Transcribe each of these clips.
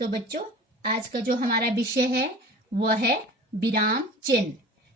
तो बच्चों, आज का जो हमारा विषय है वह है विराम चिन्ह,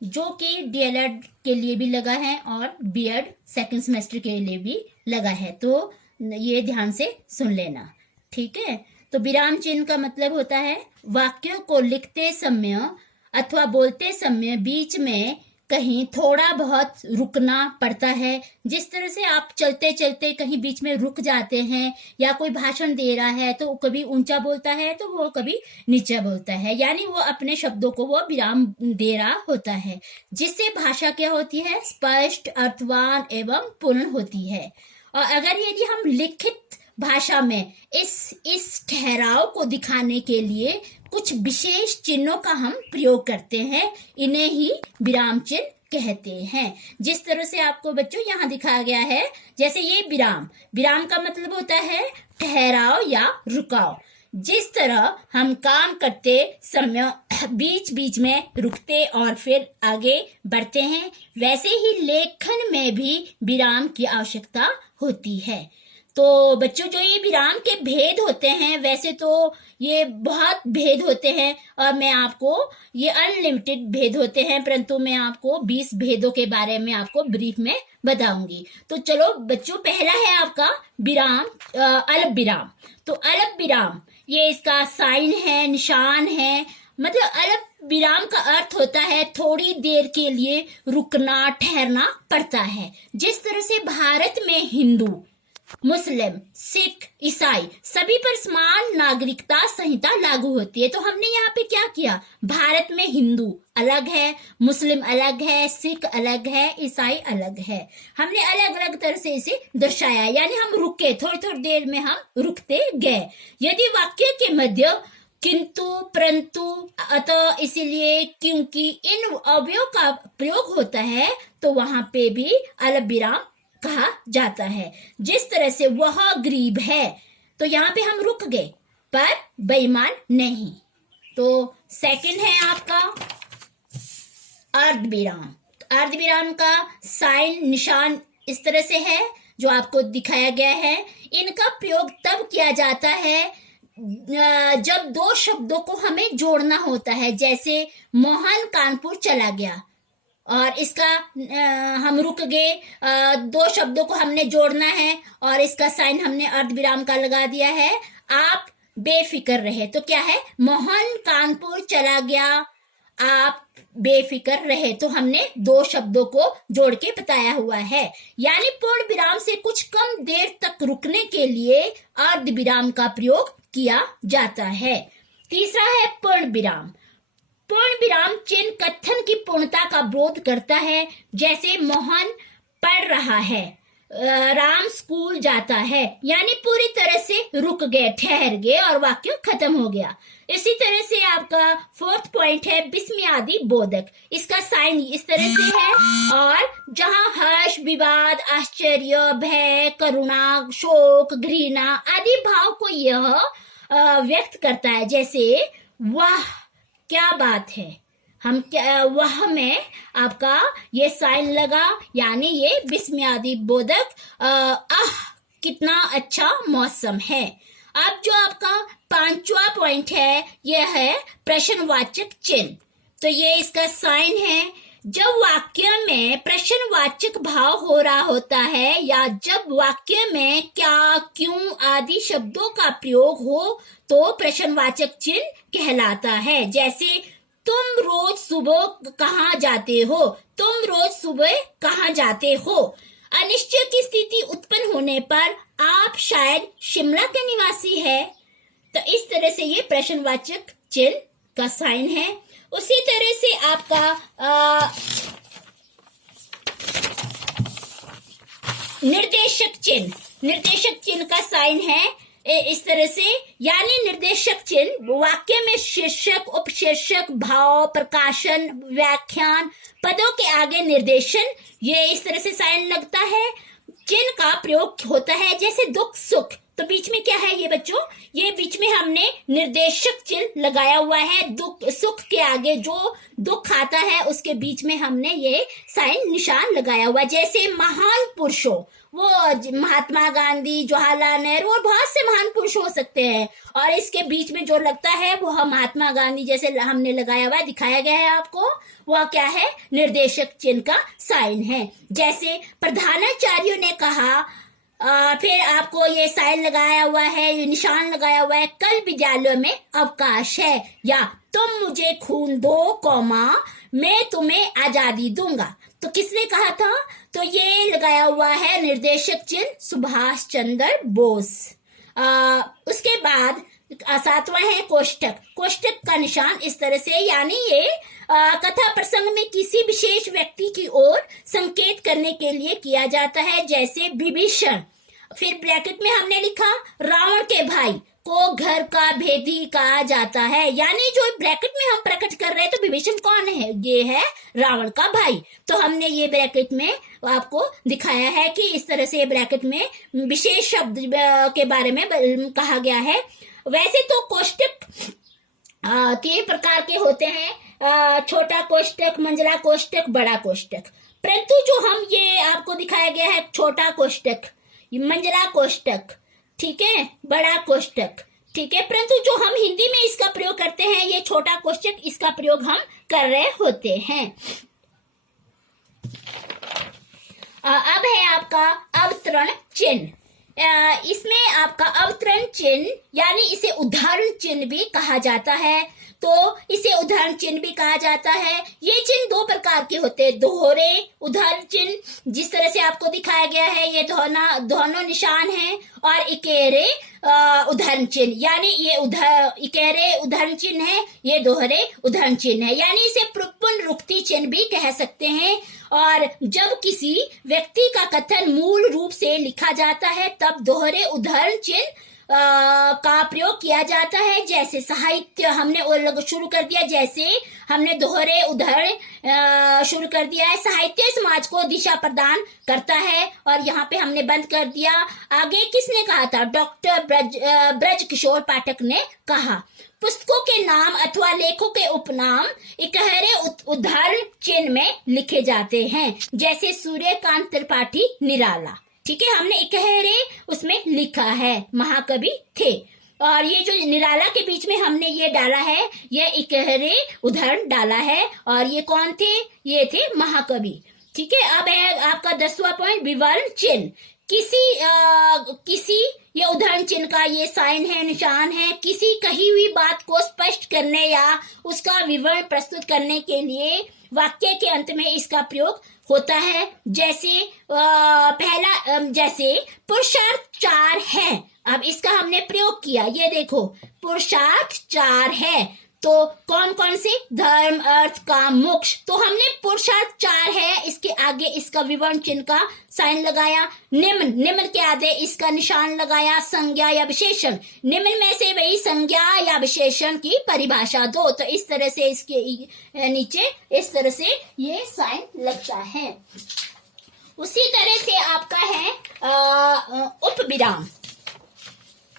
जो कि डीएलएड के लिए भी लगा है और बीएड सेकंड सेमेस्टर के लिए भी लगा है। तो ये ध्यान से सुन लेना, ठीक है। तो विराम चिन्ह का मतलब होता है वाक्यों को लिखते समय अथवा बोलते समय बीच में कहीं थोड़ा बहुत रुकना पड़ता है। जिस तरह से आप चलते चलते कहीं बीच में रुक जाते हैं, या कोई भाषण दे रहा है तो कभी ऊंचा बोलता है तो वो कभी नीचा बोलता है, यानी वो अपने शब्दों को वो विराम दे रहा होता है, जिससे भाषा क्या होती है, स्पष्ट, अर्थवान एवं पूर्ण होती है। और अगर यदि हम लिखित भाषा में इस ठहराव को दिखाने के लिए कुछ विशेष चिन्हों का हम प्रयोग करते हैं, इन्हें ही विराम चिन्ह कहते हैं। जिस तरह से आपको बच्चों यहाँ दिखाया गया है, जैसे ये विराम का मतलब होता है ठहराव या रुकाव। जिस तरह हम काम करते समय बीच बीच में रुकते और फिर आगे बढ़ते हैं, वैसे ही लेखन में भी विराम की आवश्यकता होती है। तो बच्चों, जो ये विराम के भेद होते हैं, वैसे तो ये बहुत भेद होते हैं और मैं आपको ये अनलिमिटेड भेद होते हैं, परंतु मैं आपको 20 भेदों के बारे में आपको ब्रीफ में बताऊंगी। तो चलो बच्चों, पहला है आपका विराम, अल्प विराम। तो अल्प विराम ये इसका साइन है, निशान है। मतलब अल्प विराम का अर्थ होता है थोड़ी देर के लिए रुकना, ठहरना पड़ता है। जिस तरह से भारत में हिंदू, मुस्लिम, सिख, ईसाई सभी पर समान नागरिकता संहिता लागू होती है। तो हमने यहाँ पे क्या किया, भारत में हिंदू अलग है, मुस्लिम अलग है, सिख अलग है, ईसाई अलग है। हमने अलग अलग तरह से इसे दर्शाया, यानी हम रुके, थोड़ी थोड़ी देर में हम रुकते गए। यदि वाक्य के मध्य किंतु, परंतु, अतः, इसलिए, क्योंकि इन अवयव का प्रयोग होता है तो वहां पे भी अल्प विराम कहा जाता है। जिस तरह से वह गरीब है, तो यहाँ पे हम रुक गए पर बेईमान नहीं। तो सेकंड है आपका अर्धविराम। अर्धविराम का साइन, निशान इस तरह से है जो आपको दिखाया गया है। इनका प्रयोग तब किया जाता है जब दो शब्दों को हमें जोड़ना होता है, जैसे मोहन कानपुर चला गया और इसका हम रुक गए, दो शब्दों को हमने जोड़ना है और इसका साइन हमने अर्धविराम का लगा दिया है। आप बेफिक्र रहे, तो क्या है, मोहन कानपुर चला गया, आप बेफिक्र रहे, तो हमने दो शब्दों को जोड़ के बताया हुआ है। यानी पूर्ण विराम से कुछ कम देर तक रुकने के लिए अर्धविराम का प्रयोग किया जाता है। तीसरा है पूर्ण विराम। पूर्ण विराम चिन्ह कथन की पूर्णता का विरोध करता है, जैसे मोहन पढ़ रहा है, राम स्कूल जाता है, यानी पूरी तरह से रुक गए, ठहर गए और वाक्य खत्म हो गया। इसी तरह से आपका फोर्थ पॉइंट है विस्मयादि बोधक। इसका साइन इस तरह से है, और जहां हर्ष, विवाद, आश्चर्य, भय, करुणा, शोक, घृणा आदि भाव को यह व्यक्त करता है, जैसे वाह क्या बात है, हम क्या, वह में आपका ये साइन लगा, यानी ये विस्मयादि बोधक, कितना अच्छा मौसम है। अब जो आपका पांचवा पॉइंट है, यह है प्रश्नवाचक चिन्ह। तो ये इसका साइन है, जब वाक्य में प्रश्नवाचक भाव हो रहा होता है, या जब वाक्य में क्या, क्यों आदि शब्दों का प्रयोग हो, तो प्रश्नवाचक चिन्ह कहलाता है। जैसे तुम रोज सुबह कहाँ जाते हो, तुम रोज सुबह कहाँ जाते हो। अनिश्चय की स्थिति उत्पन्न होने पर आप शायद शिमला के निवासी है, तो इस तरह से ये प्रश्नवाचक चिन्ह का साइन है। उसी तरह से आपका निर्देशक चिन्ह का साइन है इस तरह से, यानी निर्देशक चिन्ह वाक्य में शीर्षक, उपशीर्षक, भाव, प्रकाशन, व्याख्यान, पदों के आगे निर्देशन, ये इस तरह से साइन लगता है। चिन्ह का प्रयोग होता है जैसे दुख, सुख, तो बीच में क्या है ये बच्चों, ये बीच में हमने निर्देशक चिन्ह लगाया हुआ है। दुख, सुख के आगे जो दुख आता है उसके बीच में हमने ये साइन, निशान लगाया हुआ है। जैसे महान पुरुषों, वो महात्मा गांधी, जवाहरलाल नेहरू और बहुत से महान पुरुष हो सकते हैं। और इसके बीच में जो लगता है वो महात्मा गांधी जैसे हमने लगाया हुआ है, दिखाया गया है आपको, वह क्या है, निर्देशक चिन्ह का साइन है। जैसे प्रधानाचार्यों ने कहा, फिर आपको ये साइन लगाया हुआ है, ये निशान लगाया हुआ है, कल विद्यालय में अवकाश है, या तुम मुझे खून दो कौमा मैं तुम्हें आजादी दूंगा। तो किसने कहा था? तो ये लगाया हुआ है निर्देशक चिन्ह सुभाष चंद्र बोस। उसके बाद 7वां है कोष्टक। कोष्टक का निशान इस तरह से, यानी ये कथा प्रसंग में किसी विशेष व्यक्ति की ओर संकेत करने के लिए किया जाता है, जैसे विभीषण। फिर ब्रैकेट में हमने लिखा रावण के भाई को घर का भेदी कहा जाता है, यानी जो ब्रैकेट में हम प्रकट कर रहे हैं तो विभीषण कौन है? ये है रावण का भाई। तो हमने ये ब्रैकेट में आपको दिखाया है कि इस तरह से ब्रैकेट में विशेष शब्द के बारे में कहा गया है। वैसे तो कोष्टक 3 प्रकार के होते हैं, छोटा कोष्टक, मंझला कोष्टक, बड़ा कोष्टक। परंतु जो हम ये आपको दिखाया गया है छोटा कोष्टक, मंझला कोष्टक, ठीक है, बड़ा कोष्टक, ठीक है, परंतु जो हम हिंदी में इसका प्रयोग करते हैं ये छोटा कोष्टक, इसका प्रयोग हम कर रहे होते हैं। अब है आपका अवतरण चिन्ह। इसमें आपका अवतरण चिन्ह यानी इसे उदाहरण चिन्ह भी कहा जाता है। तो इसे उदाहरण चिन्ह भी कहा जाता है। ये चिन्ह 2 प्रकार के होते हैं, दोहरे उदाहरण चिन्ह जिस तरह से आपको दिखाया गया है, ये दोनों निशान है, और इकेरे उदाहरण चिन्ह, यानी ये इकेरे उदाहरण चिन्ह है, ये दोहरे उदाहरण चिन्ह है, यानी इसे पुनरुक्ति चिन्ह भी कह सकते हैं। और जब किसी व्यक्ति का कथन मूल रूप से लिखा जाता है तब दोहरे उदाहरण चिन्ह का प्रयोग किया जाता है। जैसे साहित्य हमने शुरू कर दिया, जैसे हमने दोहरे उदाहरण शुरू कर दिया है। साहित्य समाज को दिशा प्रदान करता है, और यहाँ पे हमने बंद कर दिया। आगे किसने कहा था? डॉक्टर ब्रज किशोर पाठक ने कहा। पुस्तकों के नाम अथवा लेखों के उपनाम इकहरे उदाहरण चिन्ह में लिखे जाते हैं, जैसे सूर्यकांत त्रिपाठी निराला, ठीक है, हमने इकहरे उसमें लिखा है, महाकवि थे। और ये जो निराला के बीच में हमने ये डाला है, ये इकहरे उदाहरण डाला है, और ये कौन थे? ये थे महाकवि, ठीक है। अब है आपका 10वां पॉइंट, विवरण चिन्ह। किसी ये उदाहरण चिन्ह का ये साइन है, निशान है, किसी कही हुई बात को स्पष्ट करने या उसका विवरण प्रस्तुत करने के लिए वाक्य के अंत में इसका प्रयोग होता है। जैसे पहला, जैसे पुरुषार्थ 4 है, अब इसका हमने प्रयोग किया, ये देखो पुरुषार्थ 4 है, तो कौन कौन से? धर्म, अर्थ, काम, मोक्ष। तो हमने पुरुषार्थ 4 है, इसके आगे इसका विवरण चिन्ह का साइन लगाया। निम्न के आगे इसका निशान लगाया। संज्ञा या विशेषण, निम्न में से वही संज्ञा या विशेषण की परिभाषा दो। तो इस तरह से इसके नीचे इस तरह से ये साइन लगता है। उसी तरह से आपका है उपविराम।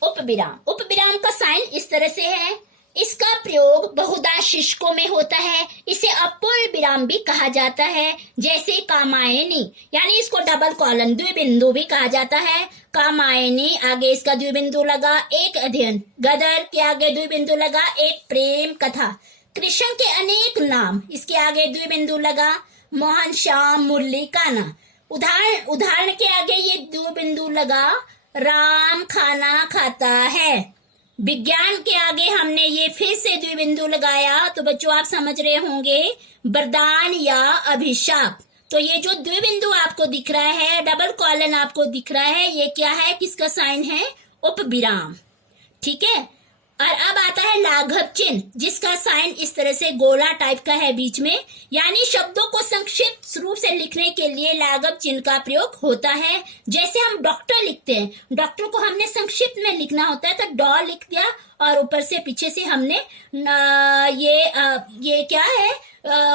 उपविराम का साइन इस तरह से है। इसका प्रयोग बहुधा शिक्षकों में होता है। इसे अपूर्ण विराम भी कहा जाता है, जैसे कामायनी, यानी इसको डबल कॉलन द्विबिंदु भी कहा जाता है। कामायनी, आगे इसका द्विबिंदु लगा। एक अध्ययन, गदर के आगे द्विबिंदु लगा। एक प्रेम कथा। कृष्ण के अनेक नाम, इसके आगे द्विबिंदु लगा। मोहन, श्याम, मुरली, कान्हा। उदाहरण के आगे ये द्विबिंदु लगा। राम खाना खाता है। विज्ञान के आगे हमने ये फिर से द्विबिंदु लगाया। तो बच्चों आप समझ रहे होंगे, वरदान या अभिशाप। तो ये जो द्विबिंदु आपको दिख रहा है, डबल कॉलन आपको दिख रहा है, ये क्या है? किसका साइन है? उपविराम, ठीक है। और अब आता है लाघव चिन्ह, जिसका साइन इस तरह से गोला टाइप का है बीच में, यानी शब्दों को संक्षिप्त रूप से लिखने के लिए लाघव चिन्ह का प्रयोग होता है। जैसे हम डॉक्टर लिखते हैं, डॉक्टर को हमने संक्षिप्त में लिखना होता है, तो डॉ लिख दिया और ऊपर से पीछे से हमने ये क्या है,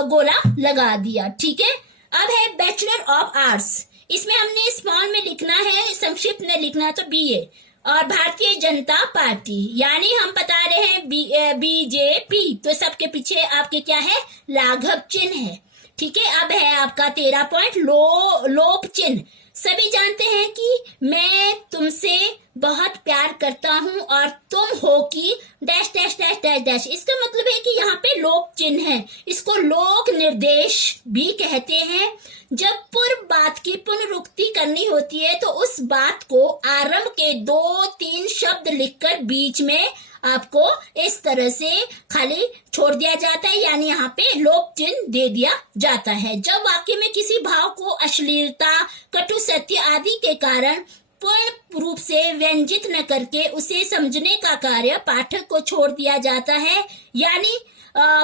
गोला लगा दिया, ठीक है। अब है बैचलर ऑफ आर्ट्स। इसमें हमने स्मॉल में लिखना है, संक्षिप्त में लिखना है तो BA। और भारतीय जनता पार्टी, यानी हम बता रहे हैं BJP, तो सबके पीछे आपके क्या है? लाघव चिन्ह है, ठीक है। अब है आपका 13 पॉइंट, लोप चिन्ह। सभी जानते हैं कि मैं तुमसे बहुत प्यार करता हूँ और तुम हो कि dash dash dash dash dash. इसका मतलब है कि यहाँ पे लोक चिन्ह है, इसको लोक निर्देश भी कहते हैं। जब पूर्व बात की पुनरुक्ति करनी होती है तो उस बात को आरंभ के 2-3 शब्द लिखकर बीच में आपको इस तरह से खाली छोड़ दिया जाता है, यानी यहाँ पे लोक चिन्ह दे दिया जाता है। जब वाक्य में किसी भाव को अश्लीलता, कटु सत्य आदि के कारण पूर्ण रूप से व्यंजित न करके उसे समझने का कार्य पाठक को छोड़ दिया जाता है, यानी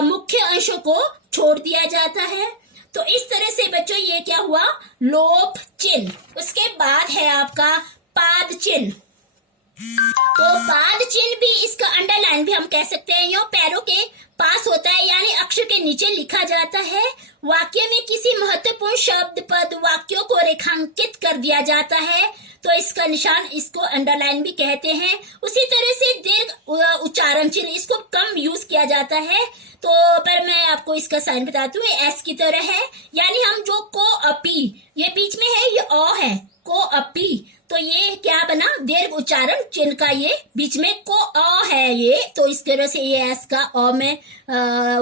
मुख्य अंशों को छोड़ दिया जाता है। तो इस तरह से बच्चों ये क्या हुआ, लोप चिन्ह। उसके बाद है आपका पाद चिन्ह। तो पाद चिन्ह भी, इसका अंडरलाइन भी हम कह सकते हैं, यो पैरों के पास होता है, यानी अक्षर के नीचे लिखा जाता है। वाक्य में किसी महत्वपूर्ण शब्द, पद, वाक्यों को रेखांकित कर दिया जाता है तो इसका निशान, इसको अंडरलाइन भी कहते हैं। उसी तरह से दीर्घ उच्चारण चिन्ह, इसको कम यूज किया जाता है, तो पर मैं आपको इसका साइन बताती हूँ, एस की तरह है, यानी हम जो को अपी, ये बीच में है, ये ओ है, को अपी, तो ये क्या बना, दीर्घ उच्चारण चिन्ह का ये बीच में को अ है ये, तो इस तरह से ये एस का अ में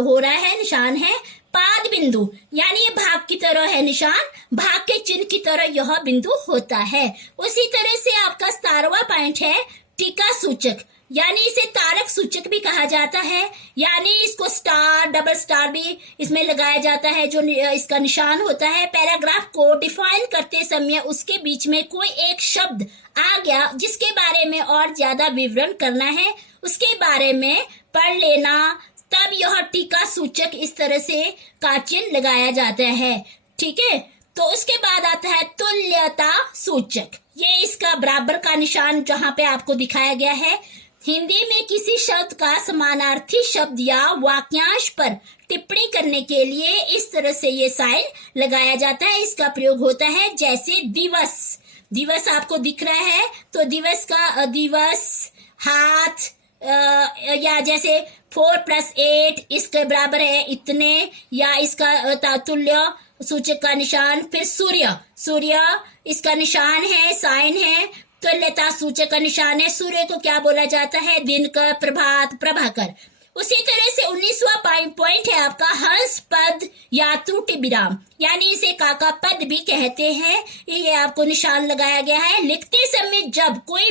हो रहा है, निशान है। पाद बिंदु, यानी ये भाग की तरह है निशान, भाग के चिन्ह की तरह यह बिंदु होता है। उसी तरह से आपका 17वां पॉइंट है टीका सूचक, यानी इसे तारक सूचक भी कहा जाता है, यानी इसको स्टार, डबल स्टार भी इसमें लगाया जाता है, जो इसका निशान होता है। पैराग्राफ को डिफाइन करते समय उसके बीच में कोई एक शब्द आ गया जिसके बारे में और ज्यादा विवरण करना है, उसके बारे में पढ़ लेना, तब यह टीका सूचक इस तरह से का चिन्ह लगाया जाता है। ठीक है, तो उसके बाद आता है तुल्यता सूचक, ये इसका बराबर का निशान जहां पे आपको दिखाया गया है। हिंदी में किसी शब्द का समानार्थी शब्द या वाक्यांश पर टिप्पणी करने के लिए इस तरह से ये साइन लगाया जाता है। इसका प्रयोग होता है जैसे दिवस, दिवस आपको दिख रहा है, तो दिवस का दिवस, हाथ, या जैसे 4+8 इसके बराबर है इतने, या इसका तातुल्य सूचक का निशान। फिर सूर्य, सूर्य इसका निशान है, साइन है, तुल्यता सूचक का निशान है। सूर्य को क्या बोला जाता है, दिन का, प्रभात, प्रभाकर। उसी तरह से 19वां पॉइंट है आपका हंस पद या त्रुटि विराम, यानी इसे काका पद भी कहते हैं, ये आपको निशान लगाया गया है। लिखते समय जब कोई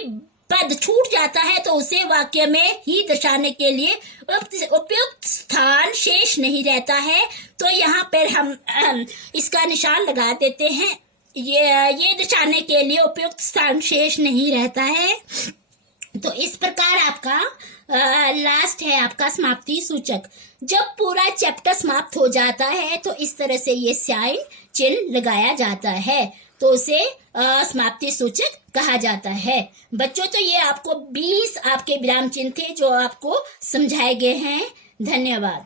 पद छूट जाता है तो उसे वाक्य में ही दर्शाने के लिए उपयुक्त स्थान शेष नहीं रहता है, तो यहाँ पर हम इसका निशान लगा देते हैं, ये दर्शाने के लिए उपयुक्त स्थान शेष नहीं रहता है। तो इस प्रकार आपका लास्ट है आपका समाप्ति सूचक। जब पूरा चैप्टर समाप्त हो जाता है तो इस तरह से ये साइन चिन्ह लगाया जाता है, तो उसे समाप्ति सूचक कहा जाता है। बच्चों, तो ये आपको 20 आपके विराम चिन्ह थे जो आपको समझाए गए हैं। धन्यवाद।